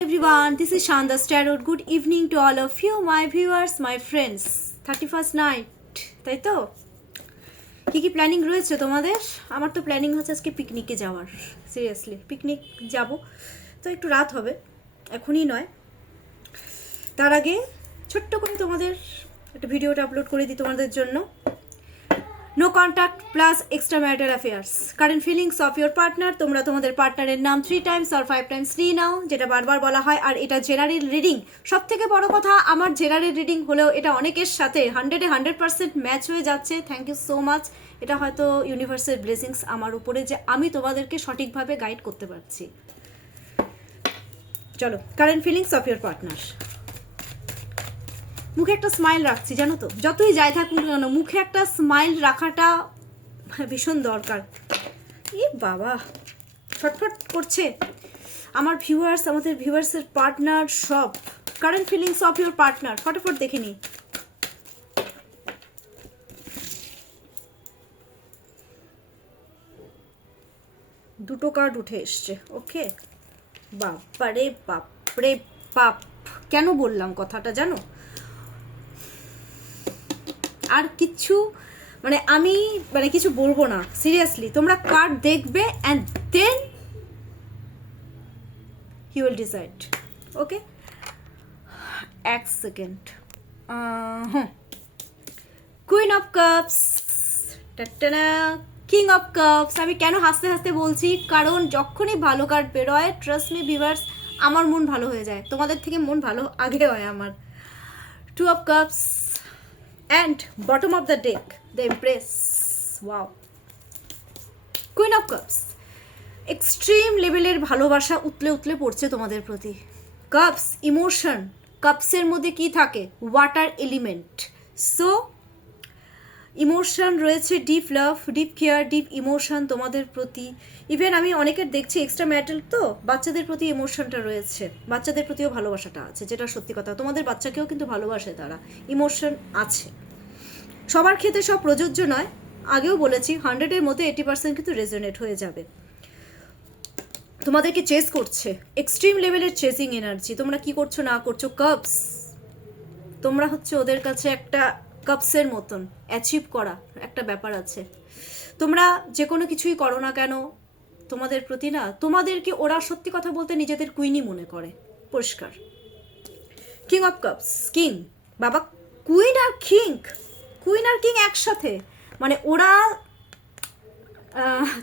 Everyone, this is Shanda Starrod. Good evening to all of you, my viewers, my friends. 31st night, তাই তো? কি planning রয়েছে তোমাদের? আমার তো প্ল্যানিং হচ্ছে আজকে পিকনিকে যাওয়ার। সিরিয়াসলি পিকনিক যাব, তো একটু রাত হবে, এখনই নয়। তার আগে ছোট্ট করে তোমাদের একটা ভিডিওটা আপলোড করে দিই তোমাদের জন্য। No contact plus extra marital affairs, current feelings of your partner. তোমরা তোমাদের পার্টনারের নাম 3 টাইমস আর 5 টাইমস নিয়ে নাও, যেটা বারবার বলা হয়। আর এটা জেনারেল রিডিং। সব থেকে বড় কথা, আমার জেনারেল রিডিং হলেও এটা অনেকের সাথে 100% ম্যাচ হয়ে যাচ্ছে। Thank you so much. এটা হয়তো ইউনিভার্সের ব্লেসিংস আমার উপরে, যে আমি তোমাদেরকে সঠিকভাবে গাইড করতে পারছি। চলো, current feelings of your partner. মুখে একটা স্মাইল রাখছি, জানো তো, যতই যাই থাকুন কেন মুখে একটা স্মাইল রাখাটা ভীষণ দরকার। বাবা ছটফট করছে আমার ভিউয়ার্স, আমাদের ভিউয়ার্সের পার্টনার সব। Current feelings of your partner ফটাফট দেখে নি। দুটো কার্ড উঠে এসছে। ওকে, বাপরে বাপরে বাপ, কেন বললাম কথাটা জানো? আর কিছু আমি কিছু বলবো না, সিরিয়াসলি। তোমরা কার্ড দেখবে and then you will decide. Okay, এক second. Queen of cups, king of cups. আমি কেন হাসতে হাসতে বলছি, কারণ যখনই ভালো কার্ড বেরোয়, ট্রাস্ট মি ভিউয়ার্স, আমার মন ভালো হয়ে যায়। তোমাদের থেকে মন ভালো আগে হয় আমার। 2 of cups and bottom of the deck, the Empress. Wow. Queen of cups. Extreme লেভেলের ভালোবাসা উতলে উতলে পড়ছে তোমাদের প্রতি। Cups, emotion. কাপসের মধ্যে কি থাকে? Water element. সো ইমোশন রয়েছে, ডিপ লাভ, ডিপ কেয়ার, ডিপ ইমোশন তোমাদের প্রতি। ইভেন আমি অনেকের দেখছি এক্সট্রা ম্যারিটাল, তো বাচ্চাদের প্রতি ইমোশনটা রয়েছে, বাচ্চাদের প্রতিও ভালোবাসাটা আছে, যেটা সত্যি কথা। তোমাদের বাচ্চাকেও কিন্তু ভালোবাসে তারা, ইমোশন আছে। সবার ক্ষেত্রে সব প্রযোজ্য নয়, আগেও বলেছি। 100-এর মধ্যে 80% কিন্তু রেজোনেট হয়ে যাবে। তোমাদেরকে চেস করছে, এক্সট্রিম লেভেলের চেসিং এনার্জি। তোমরা কি করছো না করছো, কাপস, তোমরা হচ্ছে ওদের কাছে একটা কাপসের মতন অ্যাচিভ করা একটা ব্যাপার আছে। তোমরা যে কোনো কিছুই করো না কেন, তোমাদের প্রতি না, তোমাদেরকে ওরা সত্যি কথা বলতে নিজেদের কুইনই মনে করে, পরিষ্কার। কিং অফ কাপস, কিং, বাবা, কুইন আর কিং, কুইন আর কিং একসাথে। ওরা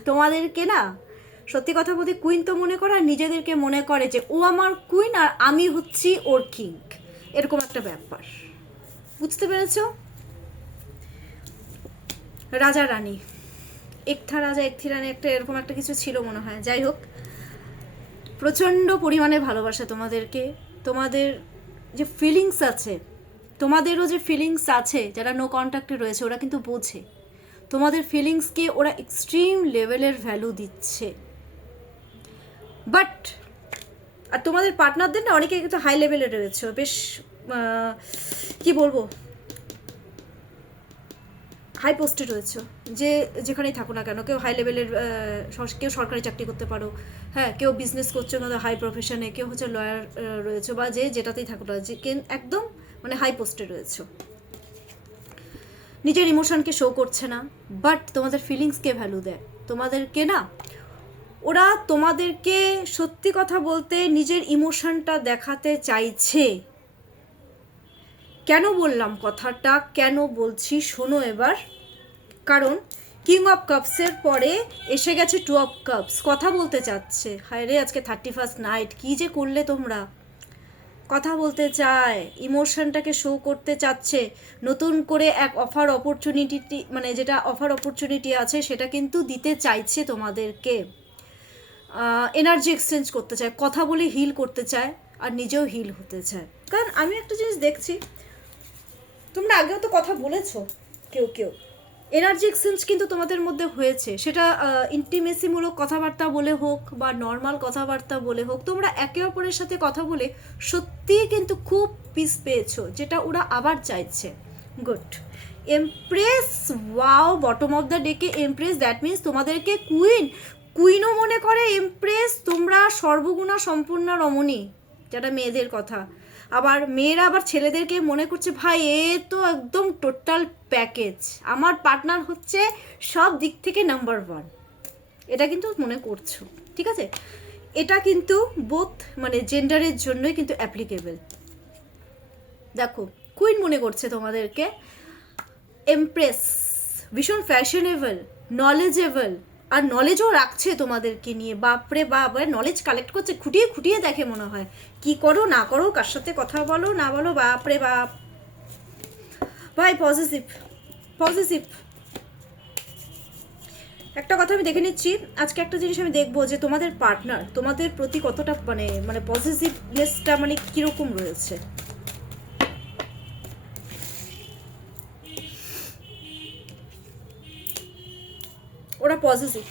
তোমাদেরকে না, সত্যি কথা বলতে কুইন তো মনে করে, আর নিজেদেরকে মনে করে যে ও আমার কুইন আর আমি হচ্ছি ওর কিং, এরকম একটা ব্যাপার। বুঝতে পেরেছ? রাজা রানী, একথা রাজা একথি রানী, একটা এরকম একটা কিছু ছিল মনে হয়। যাই হোক, প্রচণ্ড পরিমাণে ভালোবাসা তোমাদেরকে। তোমাদের যে ফিলিংস আছে, তোমাদেরও যে ফিলিংস আছে, যারা নো কন্ট্যাক্টে রয়েছে ওরা কিন্তু বোঝে তোমাদের ফিলিংসকে, ওরা এক্সট্রিম লেভেলের ভ্যালু দিচ্ছে। বাট আর তোমাদের পার্টনারদের না, অনেকে কিন্তু হাই লেভেলে রয়েছে, বেশ কি বলবো, হাই পোস্টে রয়েছে, যে যেখানেই থাকো না কেন। কেউ হাই লেভেলের, কেউ সরকারি চাকরি করতে পারো, হ্যাঁ, কেউ বিজনেস করছো না হাই প্রফেশনে, কেউ হচ্ছে লয়ার রয়েছে, বা যে যেটাতেই থাকো না, যে একদম হাই পোস্টে রয়েছে। নিজের ইমোশনকে শো করছে না, বাট তোমাদের ফিলিংসকে ভ্যালু দেয়। তোমাদেরকে না, ওরা তোমাদেরকে সত্যি কথা বলতে নিজের ইমোশনটা দেখাতে চাইছে। কেন বললাম কথাটা, কেন বলছি শোনো এবার। কারণ কিং অফ কাপসের পরে এসে গেছে 2 of cups, কথা বলতে চাচ্ছে। হায় রে, আজকে 31st নাইট, কি যে করলে তোমরা। কথা বলতে চায়, ইমোশনটাকে শো করতে চাচ্ছে, নতুন করে এক অফার অপরচুনিটি, যেটা অফার অপরচুনিটি আছে সেটা কিন্তু দিতে চাইছে তোমাদেরকে। এনার্জি এক্সচেঞ্জ করতে চায়, কথা বলে হিল করতে চায়, আর নিজেও হিল হতে চায়। কারণ আমি একটা জিনিস দেখছি, তোমরা আগেও তো কথা বলেছো, কেউ কেউ এনার্জি এক্সচেঞ্জ কিন্তু তোমাদের মধ্যে হয়েছে। সেটা ইন্টিমেসিমূলক কথাবার্তা বলে হোক বা নর্মাল কথাবার্তা বলে হোক, তোমরা একে অপরের সাথে কথা বলে সত্যিই কিন্তু খুব পিস পেয়েছো, যেটা ওরা আবার চাইছে। Good. Empress, wow, bottom of the ডেকে এমপ্রেস, দ্যাট মিনস তোমাদেরকে কুইনও মনে করে এমপ্রেস। তোমরা সর্বগুণা সম্পূর্ণ রমণী, যারা মেয়েদের কথা। আবার মেয়েরা আবার ছেলেদেরকে মনে করছে ভাই এ তো একদম টোটাল প্যাকেজ, আমার পার্টনার হচ্ছে সব দিক থেকে নাম্বার 1, এটা কিন্তু মনে করছো, ঠিক আছে? এটা কিন্তু বোথ মানে জেন্ডারের জন্যই কিন্তু অ্যাপ্লিকেবল। দেখো কুইন মনে করছে তোমাদেরকে, এমপ্রেস, ভীষণ ফ্যাশনেবল, নলেজেবল, আর নলেজও রাখছে তোমাদেরকে নিয়ে। বাপরে বাপ, নলেজ কালেক্ট করছে, খুঁটিয়ে খুঁটিয়ে দেখে মনে হয় কি করো না করো, কার সাথে কথা বলো না বলো, বাপরে বাপ ভাই। Positive positive. একটা কথা আমি দেখে নিচ্ছি, আজকে একটা জিনিস আমি দেখবো যে তোমাদের পার্টনার তোমাদের প্রতি কতটা মানে পজিটিভনেসটা মানে কিরকম রয়েছে। ওরা পজিটিভ।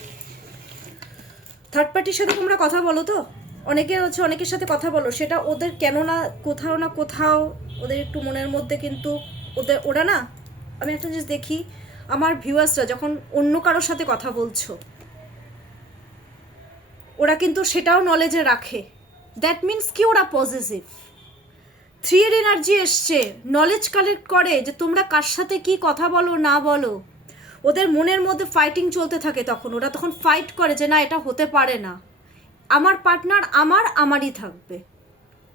থার্ড পার্টির সাথে তোমরা কথা বলো তো, অনেকের হচ্ছে অনেকের সাথে কথা বলো, সেটা ওদের কেন না কোথাও ওদের একটু মনের মধ্যে কিন্তু ওরা না, আমি একটা জিনিস দেখি আমার ভিউয়ার্সরা যখন অন্য কারোর সাথে কথা বলছো, ওরা কিন্তু সেটাও নলেজে রাখে। দ্যাট মিনস কি ওরা পজিটিভ। 3 এর এনার্জি এসছে, নলেজ কালেক্ট করে যে তোমরা কার সাথে কি কথা বলো না বলো। ওদের মনের মধ্যে ফাইটিং চলতে থাকে, তখন ওরা তখন ফাইট করে যে না এটা হতে পারে না, আমার পার্টনার আমারই থাকবে,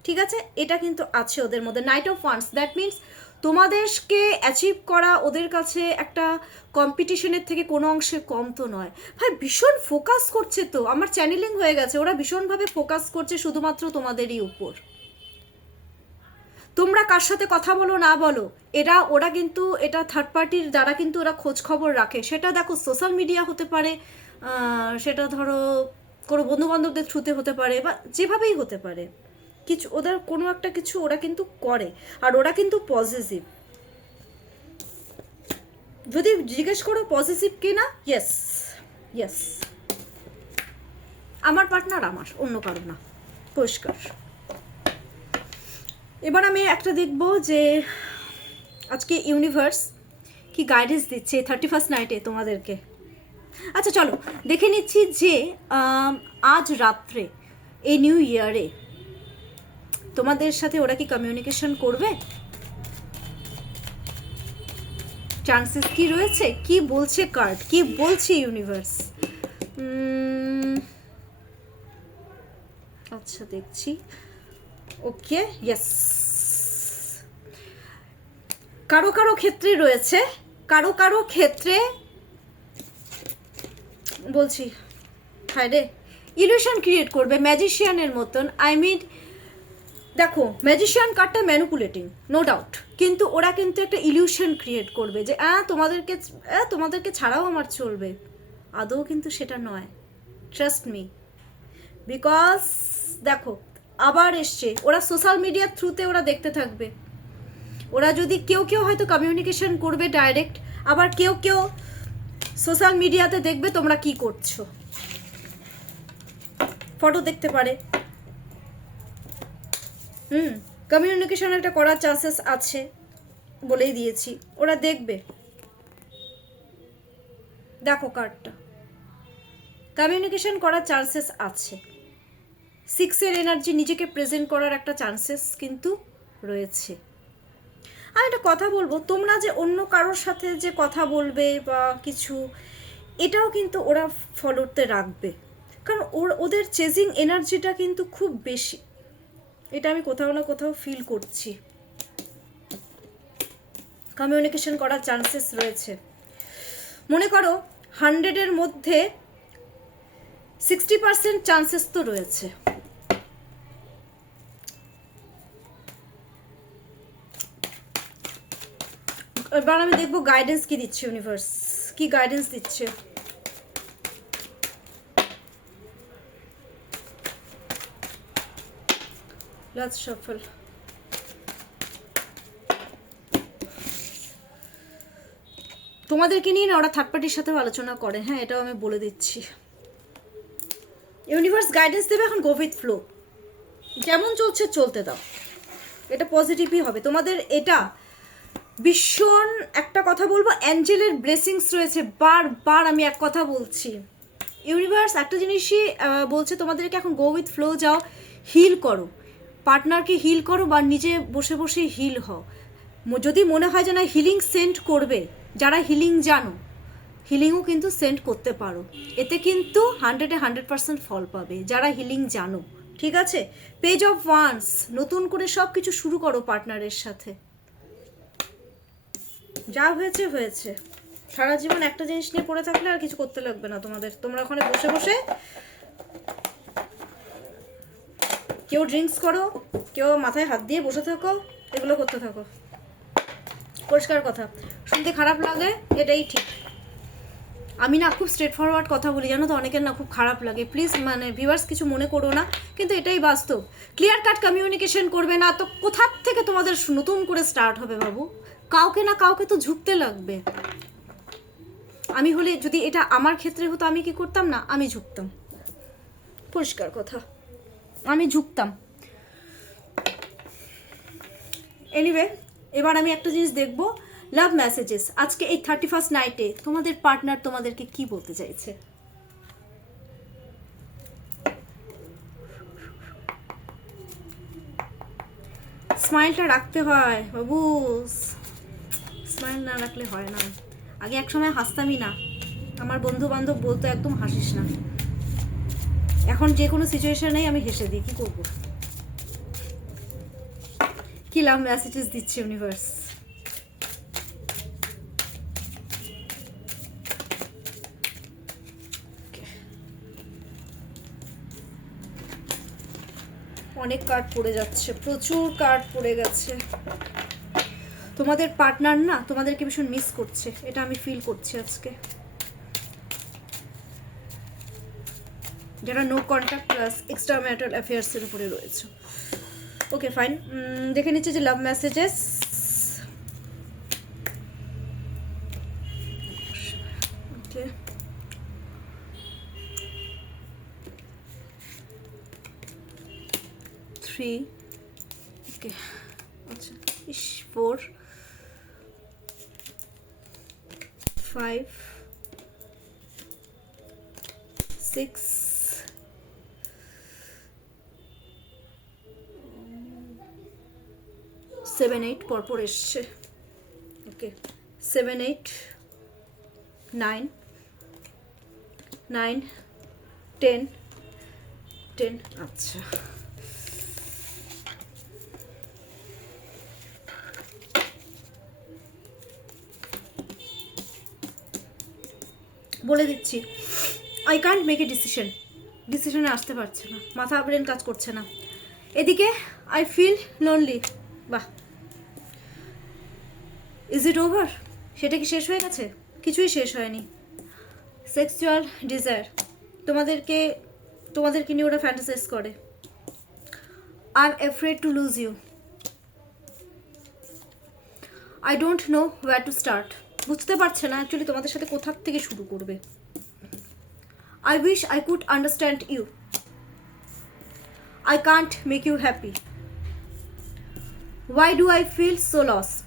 ঠিক আছে? এটা কিন্তু আছে ওদের মধ্যে। Night of wands, that means তোমাদেরকে অ্যাচিভ করা ওদের কাছে একটা কম্পিটিশনের থেকে কোনো অংশে কম তো নয়। ভাই ভীষণ ফোকাস করছে, তো আমার চ্যানেলিং হয়ে গেছে, ওরা ভীষণভাবে ফোকাস করছে শুধুমাত্র তোমাদেরই উপর। তোমরা কার সাথে কথা বলো না বলো, ওরা কিন্তু এটা থার্ড পার্টির দ্বারা কিন্তু ওরা খোঁজ খবর রাখে। সেটা দেখো সোশ্যাল মিডিয়া হতে পারে, সেটা ধরো কোনো বন্ধুবান্ধবদের থ্রুতে হতে পারে, বা যেভাবেই হতে পারে, কিছু ওদের কোনো একটা কিছু ওরা কিন্তু করে। আর ওরা কিন্তু পজিটিভ। যদি জিজ্ঞেস করো পজিটিভ কি না, ইয়েস ইয়েস, আমার পার্টনার আমার, অন্য কারো না, পরিষ্কার। এবার আমি একটা দেখব যে আজকে ইউনিভার্স কি গাইডেন্স দিচ্ছে 31st নাইটে তোমাদেরকে। আচ্ছা চলো দেখে নিচ্ছি যে আজ রাত্রে এই নিউ ইয়ারে তোমাদের সাথে ওরা কি কমিউনিকেশন করবে, চান্সেস কি রয়েছে, কি বলছে কার্ড, কি বলছে ইউনিভার্স। আচ্ছা দেখছি, ওকে ইয়েস, কারো কারো ক্ষেত্রে রয়েছে, কারো কারো ক্ষেত্রে বলছি হায় রে, ইলিউশন ক্রিয়েট করবে ম্যাজিশিয়ানের মতন। আই মিন দেখো ম্যাজিশিয়ান কার্ডটা ম্যানিপুলেটিং নো ডাউট, কিন্তু ওরা কিন্তু একটা ইলিউশন ক্রিয়েট করবে যে তোমাদেরকে ছাড়াও আমার চলবে, আদৌ কিন্তু সেটা নয়, ট্রাস্ট মি। বিকজ দেখো আবার এসছে, ওরা সোশ্যাল মিডিয়ার থ্রুতে ওরা দেখতে থাকবে। ওরা যদি কেউ হয়তো কমিউনিকেশন করবে ডাইরেক্ট, আবার কেউ সোশ্যাল মিডিয়াতে দেখবে তোমরা কি করছো, ফটো দেখতে পারে। কমিউনিকেশন একটা করার চান্সেস আছে, বলেই দিয়েছি, ওরা দেখবে। দেখো কার্ডটা, কমিউনিকেশন করার চান্সেস আছে। 6 এর এনার্জি নিজেকে প্রেজেন্ট করার একটা চান্সেস কিন্তু রয়েছে। আমি একটা কথা বলবো, তোমরা যে অন্য কারোর সাথে যে কথা বলবে বা কিছু, এটাও কিন্তু ওরা ফলোতে রাখবে, কারণ ওদের চেজিং এনার্জিটা কিন্তু খুব বেশি, এটা আমি কোথাও না কোথাও ফিল করছি। কমিউনিকেশন করার চান্সেস রয়েছে। মনে করো 100-এর মধ্যে 60% চান্সেস তো রয়েছে। এবার আমি দেখবো গাইডেন্স কি দিচ্ছে ইউনিভার্স, কি গাইডেন্স দিচ্ছে। Let's shuffle. তোমাদেরকে নিয়ে না ওরা থার্ড পার্টির সাথেও আলোচনা করে, হ্যাঁ এটাও আমি বলে দিচ্ছি। ইউনিভার্স গাইডেন্স দেবে এখন, গো উইথ ফ্লো, যেমন চলছে চলতে দাও, এটা পজিটিভই হবে তোমাদের। এটা ভীষণ একটা কথা বলবো, অ্যাঞ্জেলের ব্লেসিংস রয়েছে। বারবার আমি এক কথা বলছি, ইউনিভার্স একটা জিনিসই বলছে তোমাদেরকে এখন, গো উইথ ফ্লো, যাও হিল করো, পার্টনারকে হিল করো বা নিজে বসে বসে হিল হও। যদি মনে হয় যে না হিলিং সেন্ড করবে, যারা হিলিং জানো, হিলিংও কিন্তু সেন্ড করতে পারো, এতে কিন্তু 100% ফল পাবে যারা হিলিং জানো। ঠিক আছে, পেজ অফ ওয়ান্স, নতুন করে সব কিছু শুরু করো পার্টনারের সাথে। যা হয়েছে হয়েছে, সারা জীবন একটা জিনিস নিয়ে পড়ে থাকলে আর কিছু করতে লাগবে না তোমাদের। তোমরা ওখানে বসে বসে কেউ ড্রিঙ্কস করো, কেউ মাথায় হাত দিয়ে বসে থাকো, এগুলো করতে থাকো। পরিষ্কার কথা, শুনতে খারাপ লাগে, এটাই ঠিক। আমি না খুব স্ট্রেট ফরওয়ার্ড কথা বলি, জানো তো, অনেকের না খুব খারাপ লাগে। প্লিজ মানে ভিউয়ার্স কিছু মনে করো না, কিন্তু এটাই বাস্তব। ক্লিয়ার কাট কমিউনিকেশন করবে না তো কোথার থেকে তোমাদের নতুন করে স্টার্ট হবে বাবু? কাউকে না কাউকে তো ঝুঁকতে লাগবে। আমি হলে, যদি এটা আমার ক্ষেত্রে হতো, আমি কি করতাম? না, আমি ঝুঁকতাম। পরিষ্কার কথা, আমি ঝুঁকতাম। এনিওয়ে, এবার আমি একটা জিনিস দেখবো, লাভ মেসেজেস। আজকে এই 31st নাইটে তোমাদের পার্টনার তোমাদেরকে কি বলতে চাইছে? স্মাইলটা রাখতে হয় বাবু, স্মাইল না রাখলে হয় না। আগে এক সময় হাসতামই না, আমার বন্ধু বান্ধব বলতো একদম হাসিস না। এখন যে কোনো সিচুয়েশনেই আমি হেসে দিই, কি করবো? কি লাভ মেসেজেস দিচ্ছে ইউনিভার্স? অনেক কার্ড পড়ে যাচ্ছে, প্রচুর কার্ড পড়ে গেছে। তোমাদের পার্টনার না তোমাদেরকে ভীষণ মিস করছে, এটা আমি ফিল করছি আজকে। যারা no contact plus extra marital অ্যাফেয়ার্সের উপরে রয়েছে। ওকে ফাইন, দেখে নিচ্ছে যে লাভ মেসেজেস। ওকে, থ্রি, ওকে, আচ্ছা, 4, 5, 6, 7, 8 পরপর এসছে। ওকে, 7, 8, 9, 9, 10, 10। আচ্ছা, বলে দিচ্ছি, আই কান্ট মেক এ ডিসিশনে আসতে পারছে না, মাথা ব্রেন কাজ করছে না। এদিকে আই ফিল লোনলি। বাহ, ইজ ইট ওভার? সেটা কি শেষ হয়ে গেছে? কিছুই শেষ হয়নি। সেক্সুয়াল ডিজায়ার, তোমাদেরকে নিয়ে ওরা ফ্যান্টাসাইজ করে। I am afraid to lose you. I don't know where to start. বুঝতে পারছে না অ্যাকচুয়ালি তোমাদের সাথে কোথার থেকে শুরু করবে। I wish I could understand you. I can't make you happy. Why do I feel so lost?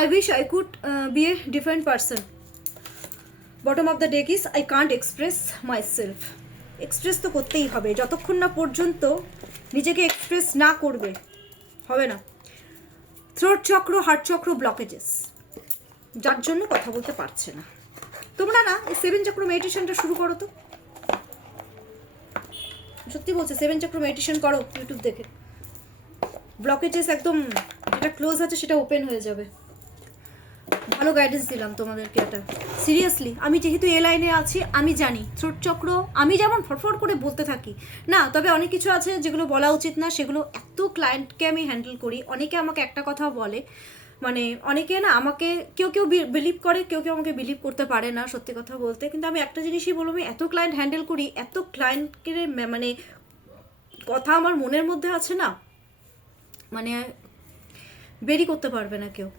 I wish I could be a different person. Bottom of the deck is I can't express myself. Express তো করতেই হবে, যতক্ষণ না পর্যন্ত নিজেকে express না করবে হবে না। থ্রোট চক্র, হার্ট চক্র ব্লকেজেস, যার জন্য কথা বলতে পারছে না। তোমরা না এই 7 চক্র মেডিটেশনটা শুরু করো তো, সত্যি বলছে, 7 চক্র মেডিটেশন করো ইউটিউব দেখে। ব্লকেজেস একদম যেটা ক্লোজ আছে সেটা ওপেন হয়ে যাবে। ভালো গাইডেন্স দিলাম তোমাদেরকে এটা, সিরিয়াসলি। আমি যেহেতু এ লাইনে আছি, আমি জানি থ্রোট চক্র, আমি যেমন ফটফট করে বলতে থাকি না, তবে অনেক কিছু আছে যেগুলো বলা উচিত না, সেগুলো এত ক্লায়েন্টকে আমি হ্যান্ডেল করি। অনেকে আমাকে একটা কথা বলে, মানে অনেকে না আমাকে কেউ কেউ বিলিভ করে, কেউ কেউ আমাকে বিলিভ করতে পারে না, সত্যি কথা বলতে। কিন্তু আমি একটা জিনিসই বলবো, আমি এত ক্লায়েন্ট হ্যান্ডেল করি, এত ক্লায়েন্টকে মানে কথা আমার মনের মধ্যে আছে না, মানে বেরি করতে পারবে না কেউ।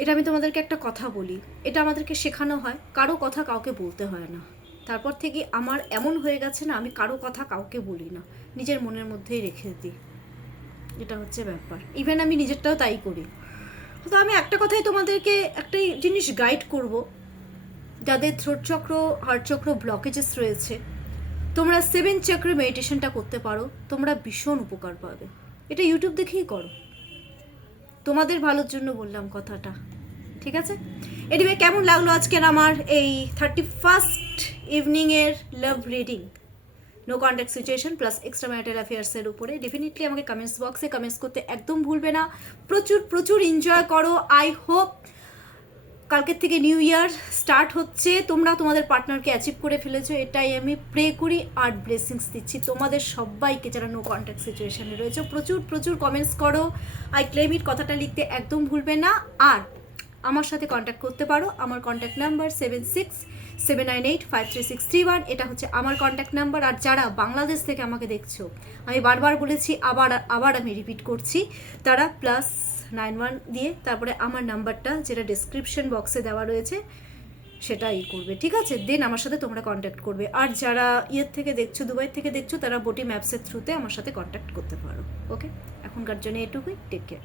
এটা আমি তোমাদেরকে একটা কথা বলি, এটা আমাদেরকে শেখানো হয়, কারো কথা কাউকে বলতে হয় না। তারপর থেকে আমার এমন হয়ে গেছে না, আমি কারো কথা কাউকে বলি না, নিজের মনের মধ্যেই রেখে দিই। এটা হচ্ছে ব্যাপার, ইভেন আমি নিজেরটাও তাই করি। তো আমি একটা কথাই তোমাদেরকে একটা জিনিস গাইড করব, যাদের থ্রোট চক্র, হার্ট চক্র ব্লকেজেস রয়েছে, তোমরা 7 চক্র মেডিটেশনটা করতে পারো, তোমরা ভীষণ উপকার পাবে। এটা ইউটিউব দেখেই করো, তোমাদের ভালোর জন্য বললাম কথাটা, ঠিক আছে? এনিওয়ে, কেমন লাগলো আজকের আমার এই 31st ইভিনিংয়ের love reading, no contact situation plus extra marital অ্যাফেয়ার্সের উপরে? ডেফিনেটলি আমাকে কমেন্টস বক্সে কমেন্টস করতে একদম ভুলবে না। প্রচুর প্রচুর এনজয় করো। আই হোপ কালকের থেকে নিউ ইয়ার স্টার্ট হচ্ছে, তোমরা তোমাদের পার্টনারকে অ্যাচিভ করে ফেলেছো, এটাই আমি প্রে করি আর ব্লেসিংস দিচ্ছি তোমাদের সবাইকে যারা নো কন্ট্যাক্ট সিচুয়েশনে রয়েছে। প্রচুর প্রচুর কমেন্টস করো, আই ক্লেম ইট কথাটা লিখতে একদম ভুলবে না। আর আমার সাথে কন্ট্যাক্ট করতে পারো, আমার কন্ট্যাক্ট নাম্বার 7679853631, এটা হচ্ছে আমার কন্ট্যাক্ট নাম্বার। আর যারা বাংলাদেশ থেকে আমাকে দেখছো, আমি বারবার বলেছি, আবার আমি রিপিট করছি, তারা +91 দিয়ে তারপরে আমার নাম্বারটা যেটা ডেসক্রিপশন বক্সে দেওয়া রয়েছে সেটা করবে, ঠিক আছে? দেন আমার সাথে তোমরা কন্ট্যাক্ট করবে। আর যারা ইয়ের থেকে দেখছো, দুবাই থেকে দেখছো, তারা বটি ম্যাপসের থ্রুতে আমার সাথে কন্ট্যাক্ট করতে পারো। ওকে, এখনকার জন্য এটুকুই। Take care.